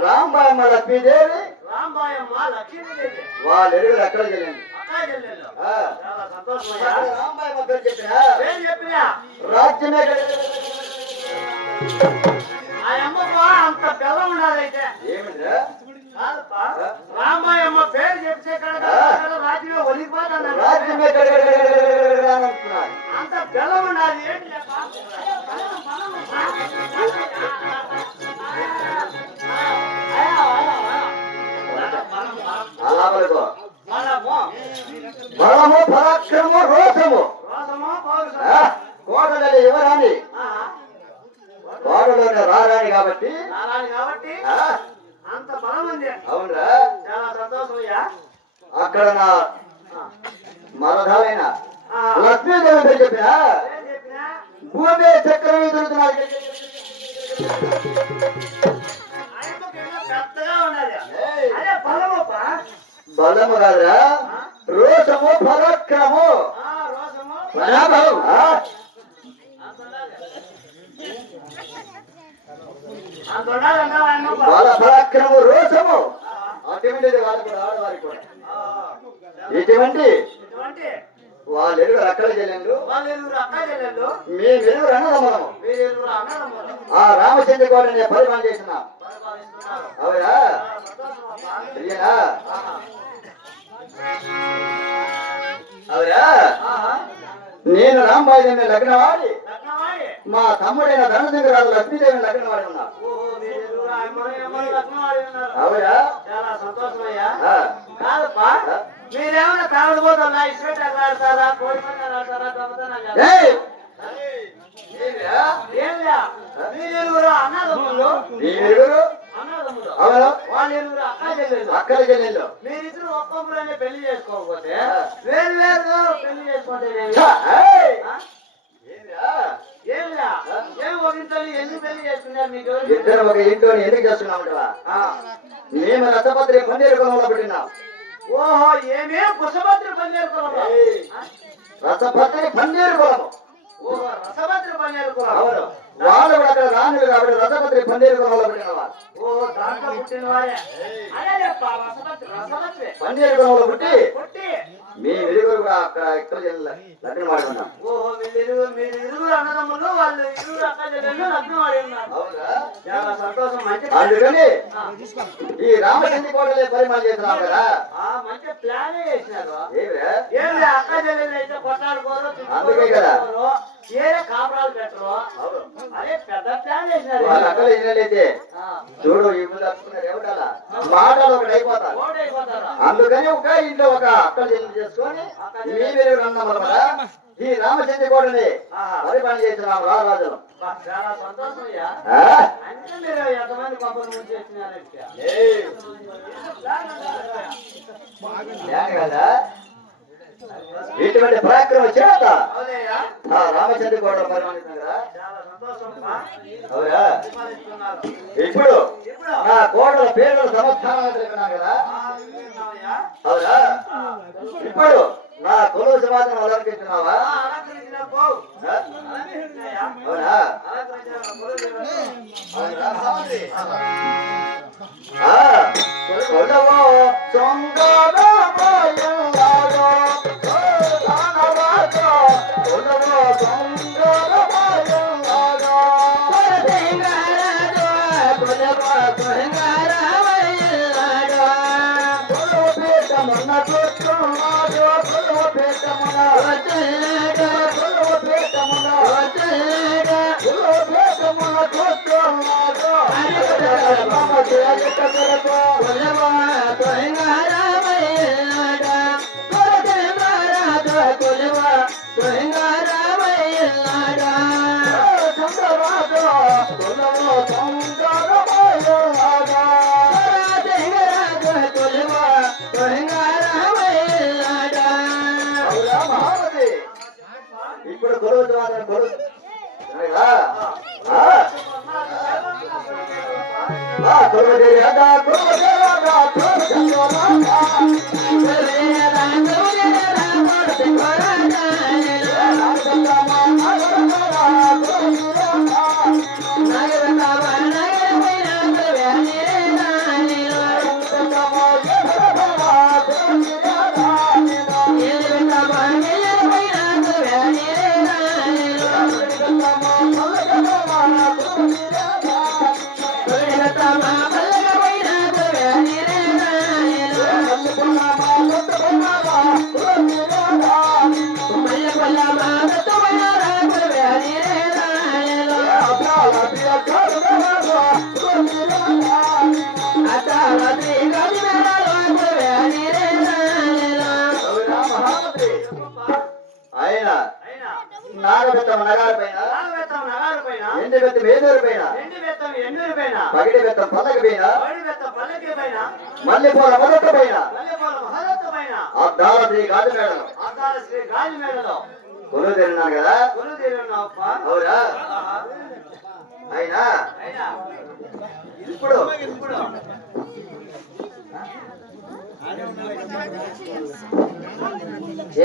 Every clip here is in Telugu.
రాంబాయమ్మ లక్ష్మీదేవి వాళ్ళు ఎరుగురు ఎక్కడ చెల్లింది రాంబాయమ్మ పేరు చెప్పినా రాజ్యమే అంత బెల్లం ఉండాలైతే ఏమిట్రా రామాయమ్మ పేరు చెప్తే రాజ్యమే ఒలిగిపోతాను రాజ్యమే అంత బెల్లం ఉండాలి ఏంటి బలము పరాక్రమము రోషము కోటలో ఎవరాని కోటలోనే రారాని కాబట్టి అంత బలం ఉంది అవునరా చాలా సంతోషమయ్యా అక్కడ నా మరధాలైన లక్ష్మీదేవి పేరు చెప్పిన భూమి చక్రం ఎదురుతున్నాడు పెద్దగా ఉన్నది అదే బలమప్ప బలము కాదురా రోషము పరాక్రమము పరాబలం బల పరాక్రమము రోషము అటువంటిది వాళ్ళు కూడా ఆడవారికి కూడా ఇటువంటి వాళ్ళు ఎరువురు అక్కడ చెల్లెండు మేము ఎరువురు అన్నదమ్మలము ఆ రామచంద్ర గౌడ నేను పరిపాలన చేసిన అవునా అవురా నేను రాంబాయిదేవి లగ్నవాడి మా తమ్ముడైన ధనసింగరాజు లక్ష్మీదేవిని లగ్నవాడి ఉన్నా అవురా చాలా సంతోషమయ్యా కాదప్పా మీరేమన్నా తాగుడుపోతున్నా ఇసుపెట్టి అక్కడ ఆడతారా కోడి పందాలు ఆడతారా దొంగతనం అక్కడ చెల్లెళ్ళు మీరిద్దరు ఒక్కొక్కరు పెళ్లి చేసుకోకపోతే వేరు వేరు పెళ్లి చేసుకుంటే ఏం ఒక ఇంట్లో ఎందుకు పెళ్లి చేసుకున్నారు మీకు ఇద్దరు ఒక ఇంట్లో ఎందుకు చేస్తున్నామంటా మేము రసపత్రి పన్నీరు కొలంలో పెట్టినాం ఓహో ఏమేం కుసభద్రి పన్నీరు కొలం రసపత్రి పన్నీరు కొలము ఓహో రసభద్రి పన్నీరు కొలం అవును వాళ్ళు కూడా అక్కడ రాను కాబట్టి రసపత్రి పన్నీరు కొలంలో పెట్టిన వాళ్ళు ఓ దాంట్లో పుట్టిన వారే అదే రసభద్రి పన్నీరు కొలంలో పుట్టి మీ ఇరుగురు కూడా అక్కడ ఇక్కడ లగ్నం ఆడి ఉన్నాం ఓహో మీరు ఇరుగురు అన్నదమ్ములు వాళ్ళు ఇరుగురు అక్క చెల్లెళ్ళు లగ్నం ఆడి ఉన్నారు చాలా సంతోషం మంచి అందుకని ఈ రామచంద్ర కోటలే పరిమాణం చేస్తున్నాం కదా మంచి ప్లాన్ వేసినారు ఏమి అక్క చెల్లెళ్ళు అయితే కొట్లాడుకోరు అందుకే కదా ఏరే కాపురాలు పెట్టరు అదే పెద్ద ప్లాన్ వేసినారు వాళ్ళు అక్కడ ఇళ్ళైతే చూడు ఇప్పుడు ఏమిటాలా మాటలు ఒకటి అయిపోతారు అందుకని ఒక ఇంట్లో ఒక అక్కడ చెల్లి చేసుకొని మీ వెలుగు అన్నమాట ఈ రామచంద్ర కోటని పరిపాలన చేస్తున్నాం రాజు చాలా సంతోషం అయ్యా అంటే మీరు ఎంతమంది పంపకం నుంచి చేస్తున్నారంటే కదా ఇటువంటి పరాక్రమ చేత రామచంద్ర కోట పరిపాలించాం కదా అవునా ఇప్పుడు నా కోటల పేర్ల సమస్థానాలు తెలిపినాం కదా అవునా ఇప్పుడు నా కుల సమాజం అలంకరించినావా అవునా కొలవో ఆయన నాగబెత్తమ నగారు పైన ఎండి బెత్తం ఏదూరు పైన పగిడి బెత్తం పల్లకి పైన మల్లెపూల మొదట పైన అద్దాల శ్రీ గాజు మేడలో కొలు తిన్నాను కదా అవురా అయినా ఇప్పుడు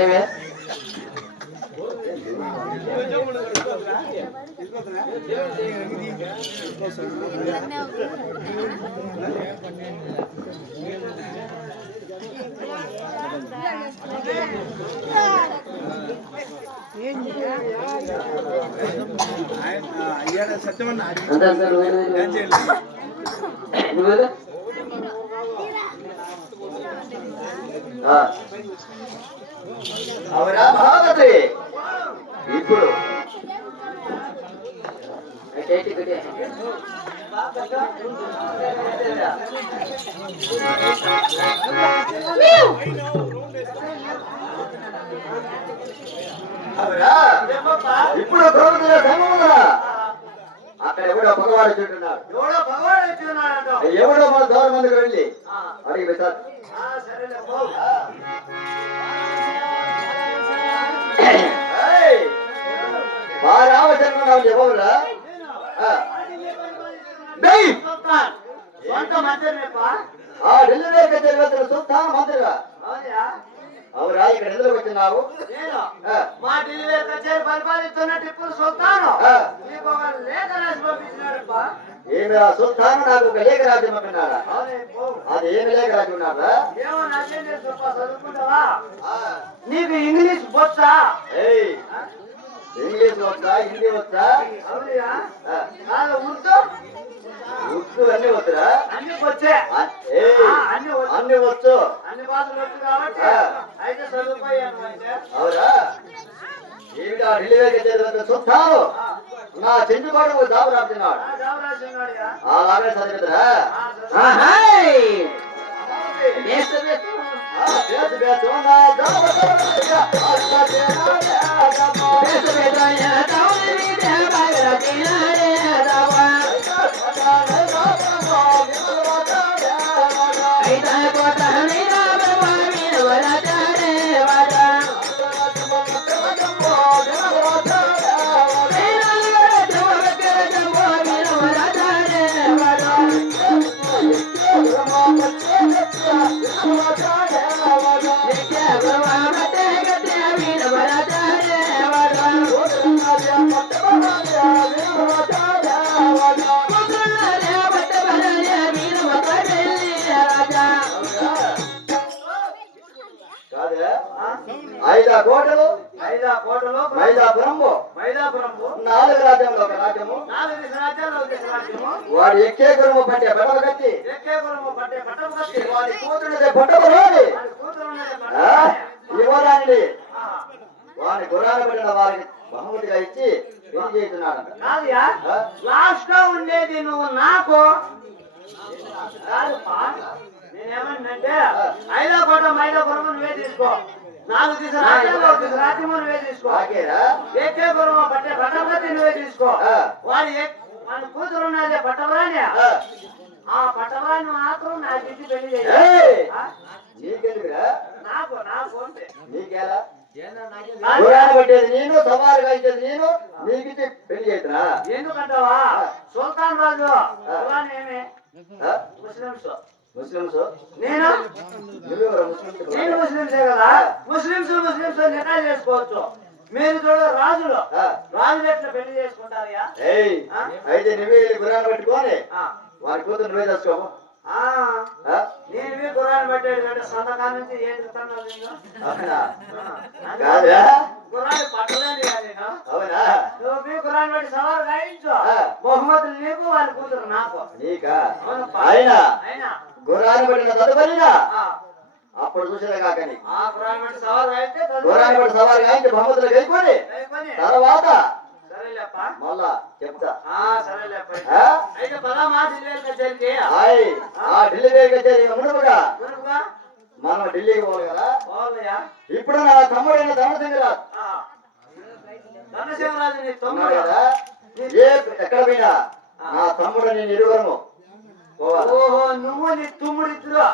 ఏమే అవరా భాగవతి ఇప్పుడు అవరా ఇప్పుడు ప్రభుత్వ ధర్మమురా అక్కడ ఎవడో పగవాడు చుట్టున్నాడు ఎవడో మన దూరం మందికి వెళ్ళి అడిగి పెట్టారు రామచంద్రరావు చెప్పవురా ఢిల్లీ దగ్గర చూస్తాను మంత్రిగా అవురా ఇక్కడ ఎందుకు వచ్చినావు మా ఢిల్లీ కచేరి పరిపాలిస్తున్న టిప్పులు సుల్తాను ఏమి సుల్తాను నాకు ఒక లేఖ రాజ్యం అంటున్నాడా అది ఏమి లేఖ రాజ్యం ఉన్నాడా నీకు ఇంగ్లీష్ వచ్చా ఇంగ్లీష్ వచ్చా హిందీ వచ్చా ఉర్దూ ఉర్దూ అన్ని వచ్చా అన్ని వచ్చే అన్ని వచ్చు అన్ని భాషలు వచ్చు కాబట్టి అయితే చదువుకోయాను అంటే అవురా ఏమిటా ఢిల్లీ చూస్తాను నా చెంచుకోవడం జాబు రాస్తున్నాడు అలాగే చదివిద్దా ఐదా కోటలు మైదాపురము 4 రాజ్యంలో ఒక రాజ్యము వాడు ఎక్కే గురుము పట్టే బట్టలు కట్టి వాడి కూతురు పట్టము రాని యువరాణి వాడి గుర్రాలు పడిన వారికి బహుమతిగా ఇచ్చి పెళ్లి చేస్తున్నాడు. లాస్ట్ గా ఉండేది నువ్వు నాకు నేనేమంటే ఐదాకోట మైదాపురం నువ్వే తీసుకో, 4 తీసు రాజ్యము నువ్వే తీసుకో, ఏకే గురువు పట్టే పట్టపతి నువ్వే తీసుకో. వాడి కూతురు ఉన్నదే పట్టవరాని, ఆ పట్టవరాని మాత్రం నాకు ఇచ్చి పెళ్లి చేయాలి. నీకెందుకురా? నాకు నీకేలా పట్టేది నేను సవాలుగా ఇచ్చేది నేను నీకిచ్చి పెళ్లి చేద్దా ఎందుకంటావా సుల్తాన్ రాజు ఖురాన్ ఏమి ముస్లిమ్స్ ముస్లింస్ నేను నువ్వెవరు ముస్లింస్ నేను ముస్లింసే కదా ముస్లింస్ నిర్ణయం చేసుకోవచ్చు మీరు చూడ రాజులు రాజులు ఎట్లా పెళ్లి చేసుకుంటారయ్యా ఏయ్ అయితే నువ్వే వెళ్ళి గుర్రాన్ని పట్టుకొని వారి కూతురు నువ్వే తెచ్చుకోము నేను గుర్రాన్ని పట్టాడు కంటే సంతకాల నుంచి ఏం చెప్తాను కాదా గుర్రాన్ని పట్టలేదు నేను అవునా నువ్వు గుర్రాన్ని బట్టి సవాలు గాయించు బహుమతులు నీకు వాళ్ళ కూతురు నాకు నీకా అయినా అయినా గుర్రాన్ని పట్టిన తదుపరినా అప్పుడు చూసేదే కాకని ఆ గుర్రాన్ని బట్టి సవాలు గాయిస్తే గుర్రాన్ని పట్టి సవాలు గాయించి బహుమతులు గైకొని తర్వాత సరేలేప్ప మళ్ళా చెప్తా సరేలేప్ప అయితే పదా మా ఢిల్లీ కచేరికి ఢిల్లీ కచేరీ మునుపుగా మునుపుగా మనం ఢిల్లీకి పోవాలి కదా పోవాలయ్యా ఇప్పుడు నా తమ్ముడైన ధనసింగరాజు ధనసింగరాజు నీ ఉన్నాడు తమ్ముడు కదా ఎక్కడ పోయినా నా తమ్ముడు నేను ఇరువురము పోవాలి ఓహో నువ్వు నీ తమ్ముడు ఇద్దరు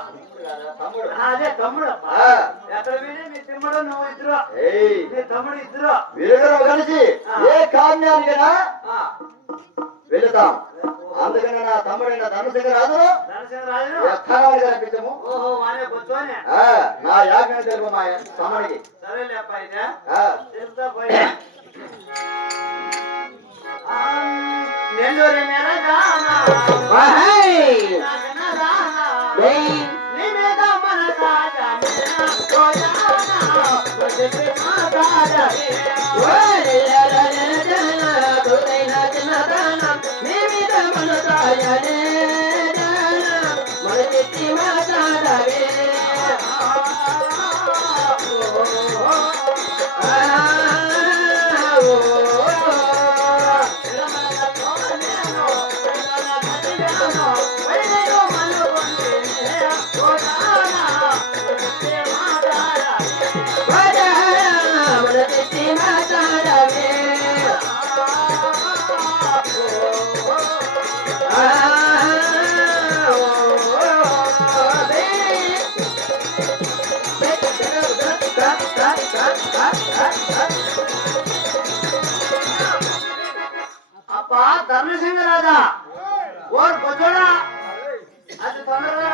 తమ్ముడు అదే తమ్ముడు ఎక్కడ పోయినా నీ తమ్ముడు నువ్వు ఇద్దరు నీ తమ్ముడు ఇద్దరు ఇరువురు కలిసి ఏ కార్యానికైనా వెళుతాం అందుకని నా తమ్ముడైన ధనసింగరాజు ధనసింగరాజు ఎక్కడానికి కనిపించము ఓహో వానే కూర్చొని నా యాజ్ఞ తెలుపు మా తమ్ముడికి సరేలేప్ప అయితే చెప్తా పోయి నెల్లూరి మెరగానా నీ మీద మన కాజా అబ్బా ధర్మసింగరాజా ఓ బొజ్జోడా అది తొందరగా